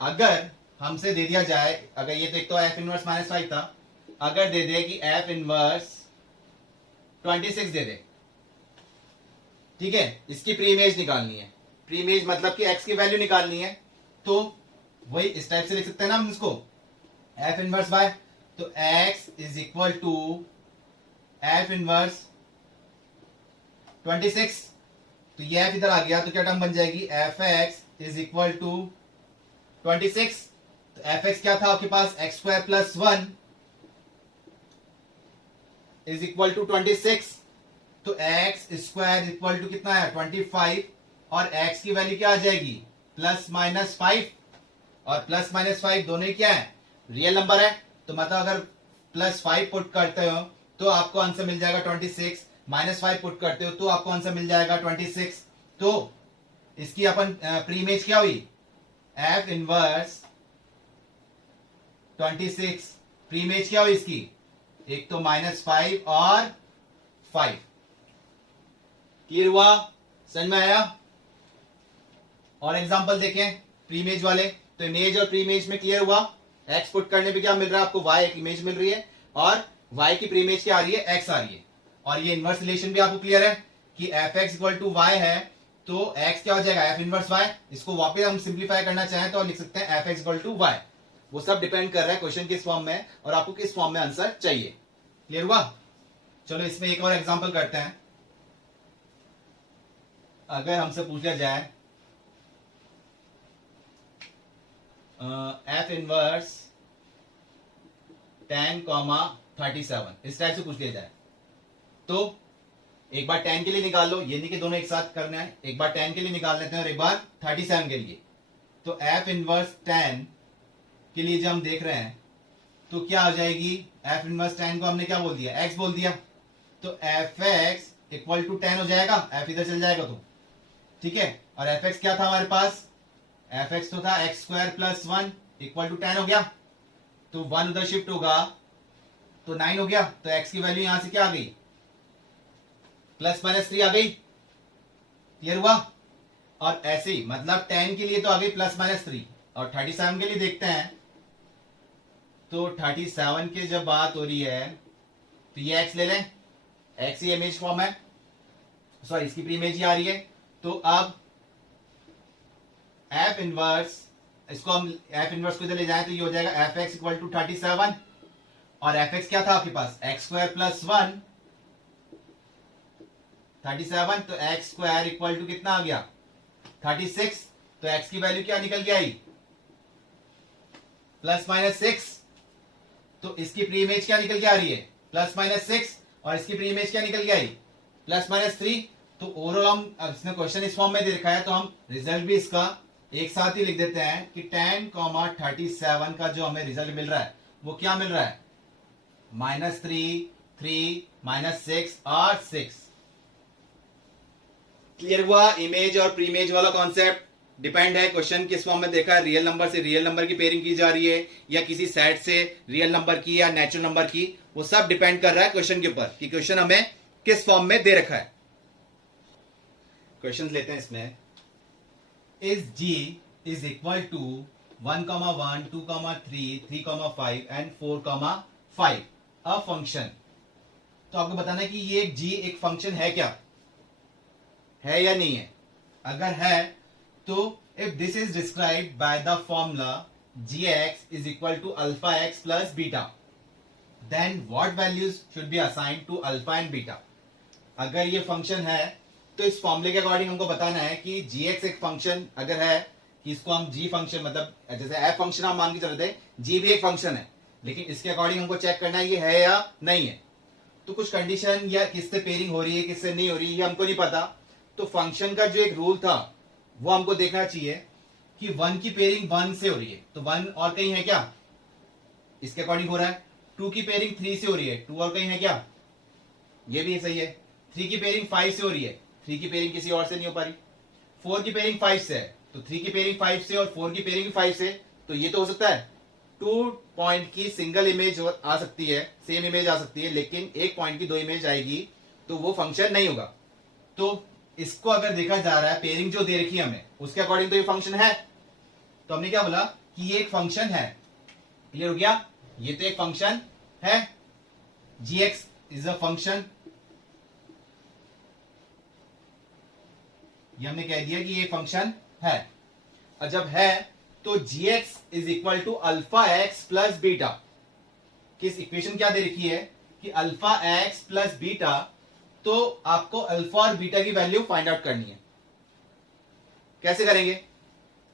अगर हमसे दे दिया जाए, अगर ये तो एक तो f इनवर्स -5 था, अगर दे दे कि f इनवर्स 26 दे दे, ठीक है, इसकी प्री इमेज निकालनी है, प्री इमेज मतलब कि x की वैल्यू निकालनी है, तो वही इस टाइप से लिख सकते हैं ना हम इसको, f इनवर्स y, तो x is equal to f inverse 26। तो ये f इधर आ गया तो क्या टर्म बन जाएगी, fx इज इक्वल टू 26। तो fx क्या था आपके पास, x square plus 1 is equal to 26। तो एक्स स्क्वायर इक्वल टू कितना है, 25, और x की वैल्यू क्या आ जाएगी, +-5, और +-5 दोनों ही क्या है, रियल नंबर है। तो मतलब अगर +5 पुट करते हो तो आपको आंसर मिल जाएगा 26, -5 पुट करते हो तो आपको आंसर मिल जाएगा 26। तो इसकी अपन प्री इमेज क्या हुई, f इनवर्स 26, प्री इमेज क्या हुई इसकी, एक तो -5 और 5। क्लियर हुआ, समझ में आया। और एग्जांपल देखें प्री इमेज वाले, तो इमेज और प्री इमेज में क्लियर हुआ, x पुट करने पे क्या मिल रहा है आपको, y एक इमेज मिल रही है, और y की प्री इमेज क्या आ रही है, x आ रही है। और ये इनवर्स रिलेशन भी आपको क्लियर है कि fx इक्वल टू y है, तो x क्या हो जाएगा f इनवर्स y। इसको वापस हम सिंप्लीफाई करना चाहें तो लिख सकते हैं f(x) = y। वो सब डिपेंड कर रहा है क्वेश्चन किस फॉर्म में और आपको किस फॉर्म में आंसर चाहिए। क्लियर हुआ? चलो इसमें एक और एग्जांपल करते हैं। अगर हमसे पूछ लिया जाए f इनवर्स 10, 37 इस टाइप से पूछ लिया जाए तो एक बार 10 के लिए निकाल लो, ये नहीं कि दोनों एक साथ करना है, एक बार 10 के लिए निकाल लेते हैं और एक बार 37 के लिए। तो f इनवर्स 10 के लिए जब हम देख रहे हैं तो क्या आ जाएगी, f इनवर्स 10 को हमने क्या बोल दिया, x बोल दिया, तो fx = 10 हो जाएगा, f इधर चल जाएगा तो ठीक है। और fx क्या था हमारे पास, fx तो था x² + 1 = 10 हो गया, तो 1 उधर शिफ्ट होगा तो 9 हो गया, तो x की वैल्यू यहां से क्या आ गई, +-3 आ गई। क्लियर हुआ? और ऐसे ही मतलब 10 के लिए तो आ गई +-3 और 37 के लिए देखते हैं तो 37 की जब बात हो रही है तो ये x ले लें, x ही इमेज फॉर्म है, सॉरी इसकी प्री इमेज ही आ रही है। तो अब f इनवर्स, इसको हम f इनवर्स को इधर ले जाएं तो ये हो जाएगा fx = 37 और fx क्या था आपके पास, x² + 1 37, तो x² = कितना आ गया 36, तो x की वैल्यू क्या निकल के आई +-6, तो इसकी प्री इमेज क्या निकल के आ रही है +-6 और इसकी प्री इमेज क्या निकल के आई +-3। तो ओवरऑल हम इसने क्वेश्चन इस फॉर्म में दे रखा है तो हम रिजल्ट भी इसका एक साथ ही लिख देते हैं कि 10, 37 का जो हमें रिजल्ट मिल रहा है वो क्या मिल रहा है, -3, 3, -6 और 6। क्लियर हुआ? इमेज और प्री इमेज वाला कॉन्सेप्ट डिपेंड है क्वेश्चन किस फॉर्म में देखा है, रियल नंबर से रियल नंबर की पेयरिंग की जा रही है या किसी सेट से रियल नंबर की या नेचुरल नंबर की, वो सब डिपेंड कर रहा है क्वेश्चन के ऊपर कि क्वेश्चन हमें किस फॉर्म में दे रखा है। क्वेश्चन लेते हैं इसमें, is g is equal to 1, 1, 2, 3, 3, 5 and 4, 5 a function. तो आपको बताना है कि ये g एक फंक्शन है क्या, है या नहीं है। अगर है तो if this is described by the formula gx is equal to α(x) plus beta, then what values should be assigned to alpha and beta. अगर ये फंक्शन है तो इस फॉर्मूले के अकॉर्डिंग हमको बताना है कि gx एक फंक्शन अगर है कि इसको हम g फंक्शन मतलब जैसे f फंक्शन हम मान के चलते हैं, g भी एक फंक्शन है, लेकिन इसके अकॉर्डिंग हमको चेक करना है ये है या नहीं है। तो कुछ कंडीशन या किससे पेयरिंग हो रही है किससे नहीं हो रही है ये हमको नहीं पता, तो फंक्शन का जो एक रूल था वो हमको देखना चाहिए कि 1 की पेयरिंग 1 से हो रही है तो 1 और कहीं है क्या, इसके अकॉर्डिंग हो रहा है। 2 की पेयरिंग 3 से हो रही है, 2 और कहीं है क्या, ये भी सही है। 3 की पेयरिंग 5 से हो रही है, 3 की पेयरिंग किसी और से नहीं हो पा रही। 4 की पेयरिंग 5 से है तो 3 की पेयरिंग 5 से और 4 की पेयरिंग 5 से, तो ये तो हो सकता है 2 पॉइंट की सिंगल इमेज आ सकती है, सेम इमेज आ सकती है, लेकिन एक पॉइंट की 2 इमेज आएगी तो वो फंक्शन नहीं होगा। तो इसको अगर देखा जा रहा है पेयरिंग जो दे रखी है हमें उसके अकॉर्डिंग तो ये फंक्शन है, तो हमने क्या बोला कि ये एक फंक्शन है। क्लियर हो गया? ये तो एक फंक्शन है, gx इज अ फंक्शन, ये हमने कह दिया कि ये फंक्शन है। और जब है तो gx is equal to α(x) plus beta. किस इक्वेशन क्या दे रखी है कि α(x) प्लस बीटा, तो आपको अल्फा और बीटा की वैल्यू फाइंड आउट करनी है। कैसे करेंगे?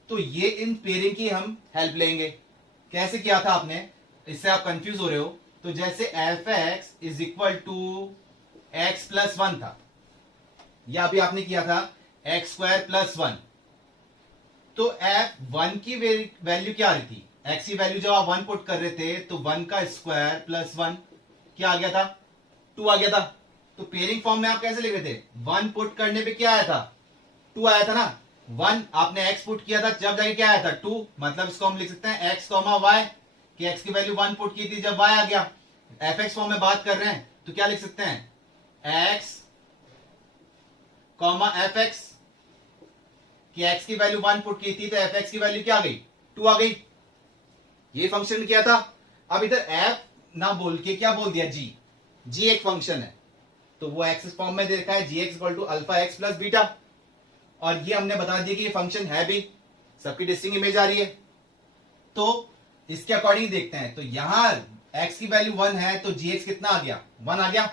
तो ये इन पेयरिंग की हम हेल्प लेंगे। कैसे किया था आपने, इससे आप कंफ्यूज हो रहे हो, तो जैसे f(x) is equal to x plus 1 था, या अभी आपने किया था x² प्लस 1, तो f1 की वैल्यू क्या आ रही थी, x की वैल्यू जब आप 1 पुट कर रहे थे तो 1 का स्क्वायर प्लस 1 क्या आ गया था, 2 आ गया था। तो पेयरिंग फॉर्म में आप कैसे लिख रहे थे, 1 पुट करने पे क्या आया था, 2 आया था ना। 1 आपने x पुट किया था जब जाके क्या आया था 2, मतलब इसको हम लिख सकते हैं x, y, कि x की वैल्यू 1 पुट की थी जब y आ गया। fx फॉर्म में बात कर रहे हैं तो क्या लिख सकते हैं x, fx, कि x की वैल्यू 1 पुट की थी तो fx की वैल्यू क्या आ गई 2 आ गई। ये फंक्शन किया था। अब इधर f ना बोल के क्या बोल दिया g एक फंक्शन है, तो वो एक्स फॉर्म में दे रखा है gx equal to α(x) plus beta. और ये हमने बता दिया कि ये फंक्शन है भी, सबकी डिस्टिंक्ट इमेज आ रही है। तो इसके अकॉर्डिंग देखते हैं, तो यहां x की वैल्यू 1 है तो gx कितना आ गया, 1 आ गया।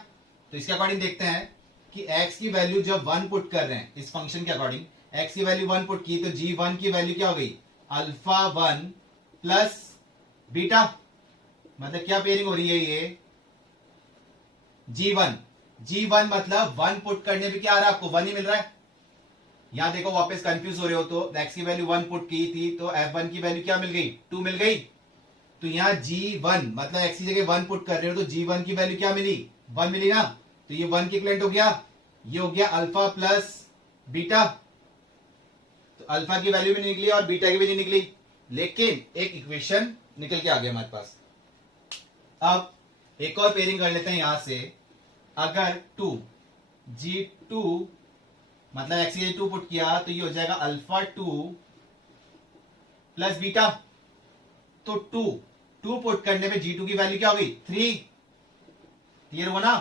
तो इसके अकॉर्डिंग देखते हैं कि x की वैल्यू जब 1 पुट कर रहे हैं इस फंक्शन के अकॉर्डिंग, x की वैल्यू 1 पुट की तो g1 की वैल्यू क्या हो गई, अल्फा 1 प्लस बीटा, मतलब क्या पेयरिंग हो रही है ये, g1 मतलब 1 पुट करने पे क्या आ रहा है आपको, 1 ही मिल रहा है। यहां देखो वापस कंफ्यूज हो रहे हो तो x की वैल्यू 1 पुट की थी तो f1 की वैल्यू क्या मिल गई, 2 मिल गई। तो यहाँ g1 मतलब x की जगह 1 पुट कर रहे हो तो g1 की वैल्यू क्या मिली, 1 मिली ना। तो ये 1 की इक्विवेलेंट हो गया, ये हो गया अल्फा प्लस बीटा। तो अल्फा की वैल्यू भी नहीं निकली और बीटा की भी नहीं निकली, लेकिन एक इक्वेशन निकल के आ गया हमारे पास। अब एक और पेयरिंग कर लेते हैं यहां से, अगर 2 g2 मतलब x की 2 पुट किया तो ये हो जाएगा अल्फा 2 प्लस बीटा। तो 2 पुट करने पे g2 की वैल्यू क्या होगी, 3। क्लियर हुआ ना,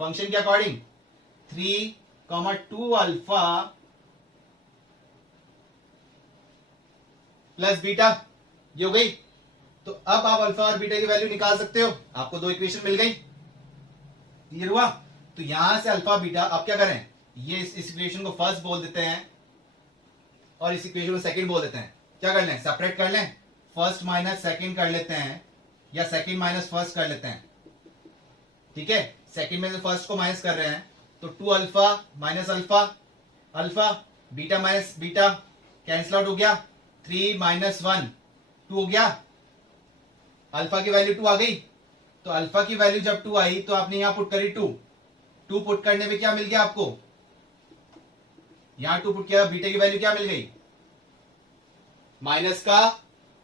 फंक्शन के अकॉर्डिंग 3, 2 अल्फा प्लस बीटा, ये हो गई। तो अब आप अल्फा और बीटा की वैल्यू निकाल सकते हो, आपको 2 इक्वेशन मिल गई। क्लियर हुआ। तो यहां से अल्फा बीटा, अब क्या करें, ये इस इक्वेशन को फर्स्ट बोल देते हैं और इस इक्वेशन को सेकंड बोल देते हैं। क्या कर लें, सेपरेट कर लें, फर्स्ट माइनस सेकंड कर लेते हैं या सेकंड माइनस फर्स्ट कर लेते हैं। ठीक है, सेकंड में से फर्स्ट को माइनस कर रहे हैं तो 2 alpha minus alpha, alpha beta minus beta cancel out हो गया, 3 माइनस 1 2 हो गया, अल्फा की वैल्यू 2 आ गई। तो अल्फा की वैल्यू जब 2 आई तो आपने यहां पुट करी 2 पुट करने पे क्या मिल गया आपको, यहां 2 पुट किया, बीटा की वैल्यू क्या मिल गई, माइनस का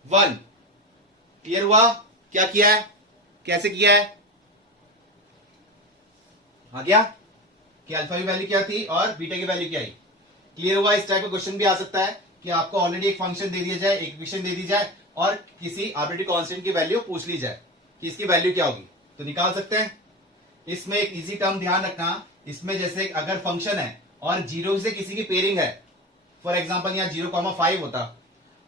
1। क्लियर हुआ, क्या किया है, कैसे किया है, आ गया कि अल्फा की वैल्यू क्या थी और बीटा की वैल्यू क्या आई। क्लियर हुआ। इस टाइप का क्वेश्चन भी आ सकता है कि आपको ऑलरेडी एक फंक्शन दे दिया जाए, एक इक्वेशन दे दी जाए और किसी आर्बिट्ररी कांस्टेंट की वैल्यू पूछ ली जाए कि इसकी वैल्यू क्या होगी, तो निकाल सकते हैं। इसमें एक इजी टर्म ध्यान रखना, इसमें जैसे अगर फंक्शन है और 0 से किसी की पेयरिंग है, फॉर एग्जाम्पल यहाँ 0,5 होता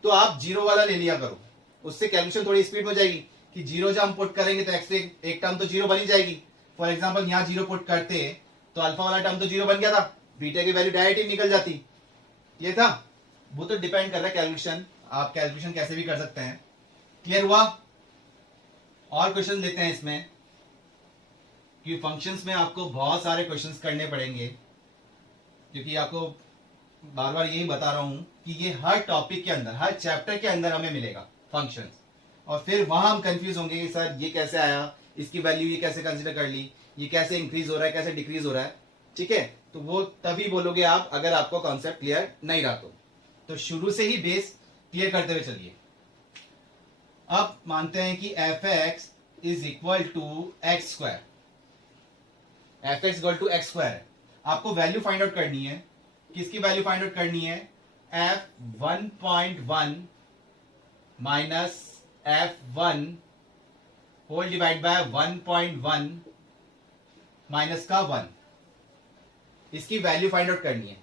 तो आप 0 वाला ले लिया करो, उससे कैलकुलेशन थोड़ी स्पीड हो जाएगी कि 0 जब हम पुट करेंगे तो एक्स एक टर्म तो 0 बनी जाएगी। फॉर एग्जाम्पल यहाँ 0 पुट करते तो अल्फा वाला टर्म तो 0 बन गया था, बीटा की वैल्यू डायरेक्ट ही निकल जाती। ये था, वो तो डिपेंड कर रहा है कैलकुलेशन, आप कैलकुलेशन कैसे भी कर सकते हैं। क्लियर हुआ। और क्वेश्चन लेते हैं इसमें, कि फंक्शंस में आपको बहुत सारे क्वेश्चंस करने पड़ेंगे, क्योंकि आपको बार बार यही बता रहा हूं कि ये हर टॉपिक के अंदर, हर चैप्टर के अंदर हमें मिलेगा फंक्शंस, और फिर वहां हम कंफ्यूज होंगे कि सर ये कैसे आया, इसकी वैल्यू ये कैसे कंसीडर कर ली, ये कैसे इंक्रीज हो रहा है, कैसे डिक्रीज हो रहा है। ठीक है, तो वो तभी बोलोगे आप अगर आपको कॉन्सेप्ट क्लियर नहीं रहा तो शुरू से ही बेस क्लियर करते हुए चलिए। अब मानते हैं कि f x is equal to x square, f x equal to x square है। आपको वैल्यू फाइंड आउट करनी है, किसकी वैल्यू फाइंड आउट करनी है, f 1.1 minus f 1 whole divide by 1.1 minus का 1, इसकी वैल्यू फाइंड आउट करनी है।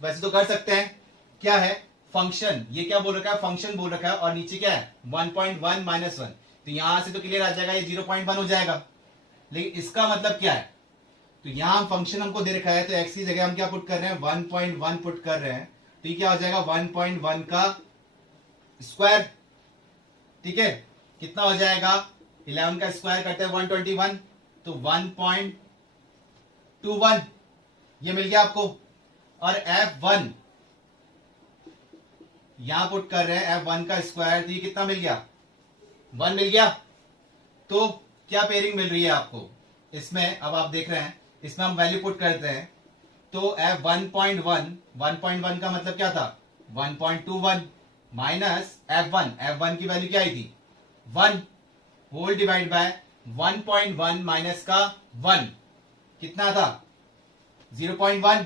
वैसे तो कर सकते हैं, क्या है फंक्शन, ये क्या बोल रखा है, फंक्शन बोल रखा है और नीचे क्या है 1.1 माइनस 1, तो यहां से तो क्लियर आ जाएगा, ये 0.1 हो जाएगा। लेकिन इसका मतलब क्या है, तो यहां फंक्शन हमको दे रखा है तो x की जगह हम क्या पुट कर रहे हैं 1.1 पुट कर रहे हैं, तो ये क्या हो जाएगा 1.1 का स्क्वायर। ठीक है, कितना हो जाएगा, 11 का स्क्वायर करते हैं 121, तो 1.21 ये मिल गया आपको। और f1 यहां पुट कर रहे हैं f1 का स्क्वायर, तो ये कितना मिल गया 1 मिल गया। तो क्या पेयरिंग मिल रही है आपको इसमें, अब आप देख रहे हैं इसमें हम वैल्यू पुट करते हैं तो f 1.1 का मतलब क्या था 1.21 माइनस f1 की वैल्यू क्या आई थी 1 होल डिवाइड बाय 1.1 माइनस का 1 कितना था 0.1,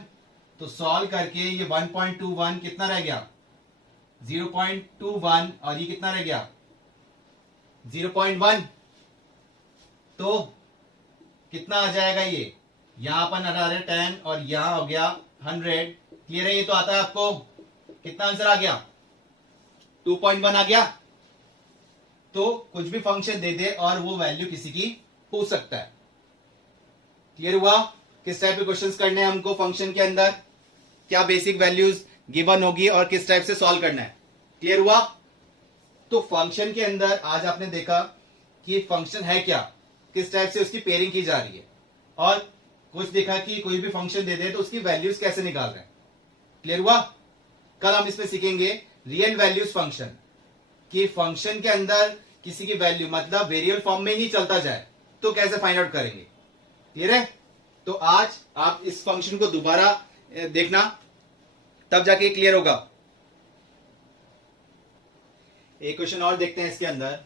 तो सॉल्व करके ये 1.21 कितना रह गया 0.21 और ये कितना रह गया 0.1, तो कितना आ जाएगा ये, यहां अपन हटा रहे 10 और यहां हो गया 100, क्लियर है? ये तो आता है आपको, कितना आंसर आ गया? 2.1 आ गया। तो कुछ भी फंक्शन दे दे और वो वैल्यू किसी की हो सकता है। क्लियर हुआ? किस टाइप के क्वेश्चंस करने हैं हमको फंक्शन के अंदर, क्या बेसिक वैल्यूज गिवन होगी और किस टाइप से सॉल्व करना है। क्लियर हुआ? तो फंक्शन के अंदर आज आपने देखा कि फंक्शन है क्या, किस टाइप से उसकी पेयरिंग की जा रही है, और कुछ देखा कि कोई भी फंक्शन दे दे तो उसकी वैल्यूज कैसे निकाल रहे हैं। क्लियर हुआ? कल हम इसमें सीखेंगे रियल वैल्यूज फंक्शन, कि फंक्शन के अंदर किसी की वैल्यू मतलब वेरिएबल फॉर्म में ही चलता जाए तो कैसे फाइंड आउट करेंगे। क्लियर है? तो आज आप इस फंक्शन को दोबारा देखना, तब जाके क्लियर होगा। एक क्वेश्चन और देखते हैं इसके अंदर।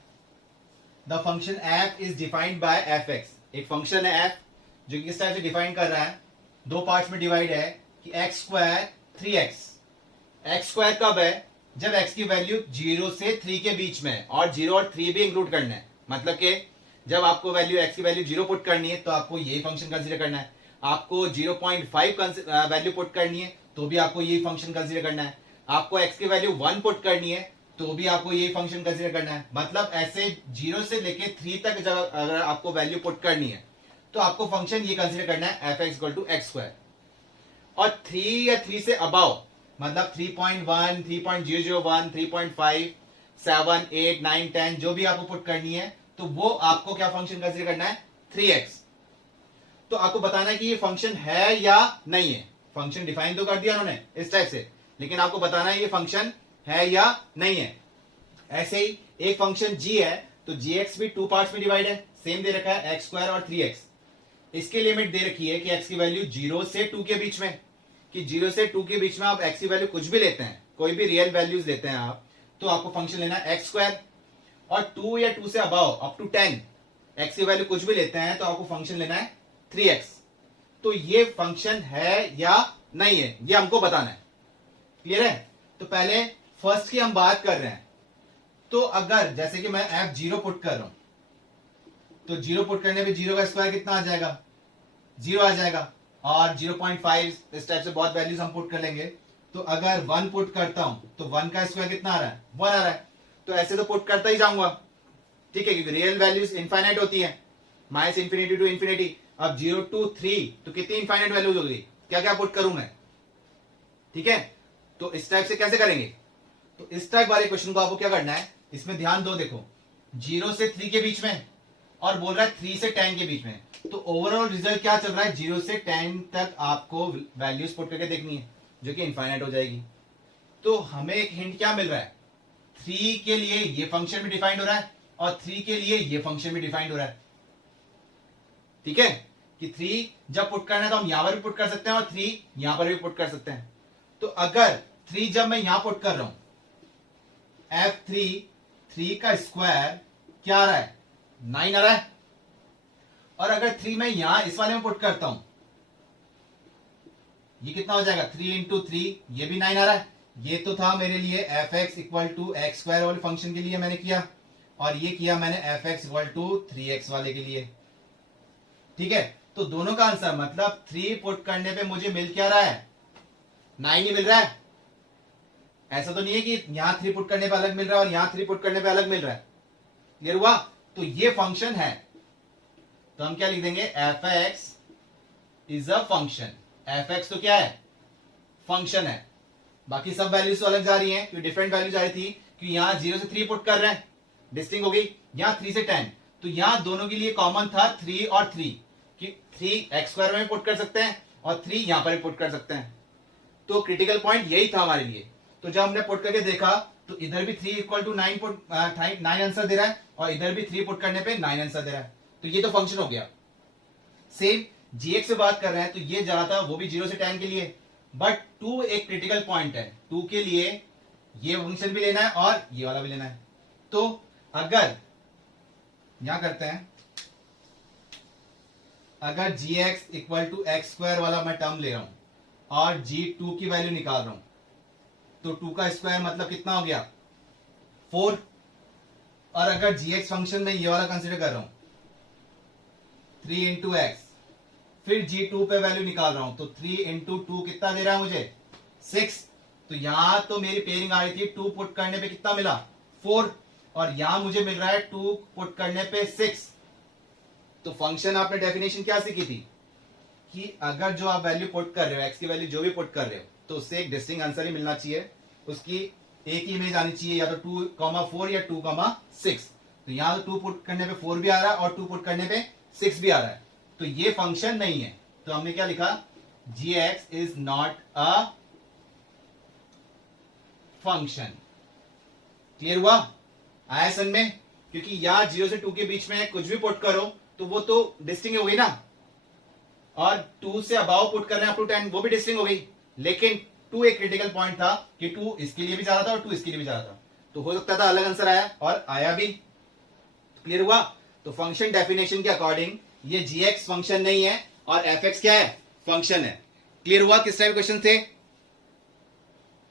The function F is defined by F x. एक फंक्शन है एफ जो किस टाइप से डिफाइन कर रहा है, दो पार्ट्स में डिवाइड है कि x square 3x। X square कब है? जब x की वैल्यू 0 से 3 के बीच में है, और 0 और 3 भी इंक्लूड करना है। मतलब कि जब आपको वैल्यू x की वैल्यू 0 पुट करनी है तो आपको यही फंक्शन कंसीडर करना है। आपको 0.5 वैल्यू पुट करनी है तो भी आपको यही फंक्शन कंसीडर करना है। आपको x की वैल्यू 1 पुट करनी है तो भी आपको यही फंक्शन कंसीडर करना है। मतलब ऐसे 0 से लेके 3 तक जब अगर आपको वैल्यू पुट करनी है तो आपको फंक्शन ये कंसीडर करना है f x equal to x square. और 3 या 3 से अबाव मतलब 3.1, 3.001, 3.5, 7, 8, 9, 10 जो भी आपको पुट करनी है तो वो आपको क्या फंक्शन कंसीडर करना है? 3x। तो आपको बताना है कि ये फंक्शन है या नहीं है। फंक्शन डिफाइन तो कर दिया उन्होंने इस टाइप से, लेकिन आपको बताना है ये फंक्शन है या नहीं है। ऐसे ही एक फंक्शन g है तो gx भी 2 पार्ट्स में डिवाइड है, सेम दे रखा है x स्क्वायर और 3x। इसकी लिमिट दे रखी है कि x की वैल्यू 0 से 2 के बीच में, कि 0 से 2 के बीच में आप x की वैल्यू कुछ भी लेते हैं, कोई भी रियल वैल्यूज लेते हैं आप, तो आपको फंक्शन लेना है एक्स स्क्वायर। और 2 या 2 से अबाव अप टू 10 x की वैल्यू कुछ भी लेते हैं तो आपको फंक्शन लेना है 3x। तो ये फंक्शन है या नहीं है ये हमको बताना है। क्लियर है? तो पहले फर्स्ट की हम बात कर रहे हैं। तो अगर जैसे कि मैं f 0 पुट कर रहा हूं तो 0 पुट करने पे 0 का स्क्वायर कितना आ जाएगा? 0 आ जाएगा। और 0.5 इस टाइप से बहुत वैल्यूज हम पुट कर लेंगे। तो अगर 1 पुट करता हूं तो 1 का स्क्वायर कितना आ रहा है? 1 आ रहा है। तो ऐसे तो पुट करता ही जाऊंगा, ठीक है, क्योंकि रियल वैल्यूज इनफाइनाइट होती है, माइनस इंफिनिटी टू इंफिनिटी। अब 0 to 3 तो कितनी इनफाइनाइट वैल्यूज होगी? क्या क्या पुट करूं मैं? ठीक है, तो इस टाइप से कैसे करेंगे? तो इस टाइप वाले क्वेश्चन को आपको क्या करना है, इसमें ध्यान दो। देखो 0 से 3 के बीच में और बोल रहा है 3 से 10 के बीच में, तो ओवरऑल रिजल्ट क्या चल रहा है? 0 से 10 तक आपको वैल्यूज पुट करके देखनी है जो कि इनफाइनाइट हो जाएगी। तो हमें एक हिंट क्या मिल रहा है? 3 के लिए ये फंक्शन भी डिफाइंड हो रहा है और 3 के लिए ये फंक्शन भी डिफाइंड हो रहा है। ठीक है, कि 3 जब पुट करना है तो हम यहां पर भी पुट कर सकते हैं और 3 यहां पर भी पुट कर सकते हैं। तो अगर 3 जब मैं यहां पुट कर रहा हूं f3, 3 का स्क्वायर क्या आ रहा है? 9 आ रहा है। और अगर 3 मैं यहां इस वाले में पुट करता हूं ये कितना हो जाएगा? 3 इंटू 3, ये भी 9 आ रहा है। ये तो था मेरे लिए f x equal to x square वाले फंक्शन के लिए मैंने किया, और ये किया मैंने F x equal to 3x वाले के लिए। ठीक है, तो दोनों का आंसर मतलब 3 पुट करने पे मुझे मिल क्या रहा है? 9 ही मिल रहा है। ऐसा तो नहीं है कि यहां 3 पुट करने पे अलग मिल रहा है और यहां 3 पुट करने पे अलग मिल रहा है। क्लियर हुआ? तो ये फंक्शन है। तो हम क्या लिख देंगे? F x is a function. F x तो क्या है? फंक्शन है। बाकी सब वैल्यूज तो अलग जा रही हैं, क्योंकि डिफरेंट वैल्यूज आ रही थी, कि यहां 0 से 3 पुट कर रहे हैं, डिस्टिंग हो गई। यहां 3 से 10, तो यहां दोनों के लिए कॉमन था 3 और 3, कि 3 एक्स स्क्वायर में पुट कर सकते हैं और 3 यहां पर भी पुट कर सकते हैं। तो क्रिटिकल पॉइंट यही था हमारे लिए। तो जब हमने पुट करके देखा तो इधर भी 3 इक्वल टू 9 पुट 9 आंसर दे रहा है और इधर भी 3 पुट करने पे 9 आंसर दे रहा है। तो ये तो फंक्शन हो गया। सेम जीएक्स से बात कर रहे हैं तो ये जा रहा था वो भी 0 से 10 के लिए, बट 2 एक क्रिटिकल पॉइंट है। 2 के लिए ये फंक्शन भी लेना है और ये वाला भी लेना है। तो अगर यहां करते हैं, अगर gx equal to x square वाला मैं टर्म ले रहा हूं और g2 की वैल्यू निकाल रहा हूं, तो 2 का स्क्वायर मतलब कितना हो गया? 4। और अगर gx फंक्शन में ये वाला कंसीडर कर रहा हूं 3 इंटू एक्स, फिर g2 पे वैल्यू निकाल रहा हूं तो 3 इंटू 2 कितना दे रहा है मुझे? 6। तो यहां तो मेरी पेयरिंग आ रही थी 2 पुट करने पे कितना मिला 4, और यहां मुझे मिल रहा है 2 पुट करने पे 6। तो फंक्शन आपने डेफिनेशन क्या सीखी थी कि अगर जो आप वैल्यू पुट कर रहे हो, एक्स की वैल्यू जो भी पुट कर रहे हो, तो उससे एक डिस्टिंक्ट आंसर ही मिलना चाहिए, उसकी एक ही इमेज आनी चाहिए, या तो 2,4 या 2,6। तो यहां तो 2 पुट करने पे 4 भी आ रहा है और 2 पुट करने पे 6 भी आ रहा है, तो ये फंक्शन नहीं है। तो हमने क्या लिखा, gx is not a function. Clear हुआ, आया सन में? क्योंकि यहां 0 से 2 के बीच में कुछ भी पुट करो तो वो तो डिस्टिंक्ट हो गई ना, और 2 से अबाव पुट कर रहे हैं अप टू 10, वो भी डिस्टिंक्ट हो गई। लेकिन 2 एक क्रिटिकल पॉइंट था कि 2 इसके लिए भी जा रहा था और 2 इसके लिए भी जा रहा था, तो हो सकता था अलग आंसर आया, और आया भी। क्लियर हुआ? तो फंक्शन डेफिनेशन के अकॉर्डिंग ये gx फंक्शन नहीं है और fx क्या है, फंक्शन है। क्लियर हुआ? किस टाइप क्वेश्चन थे?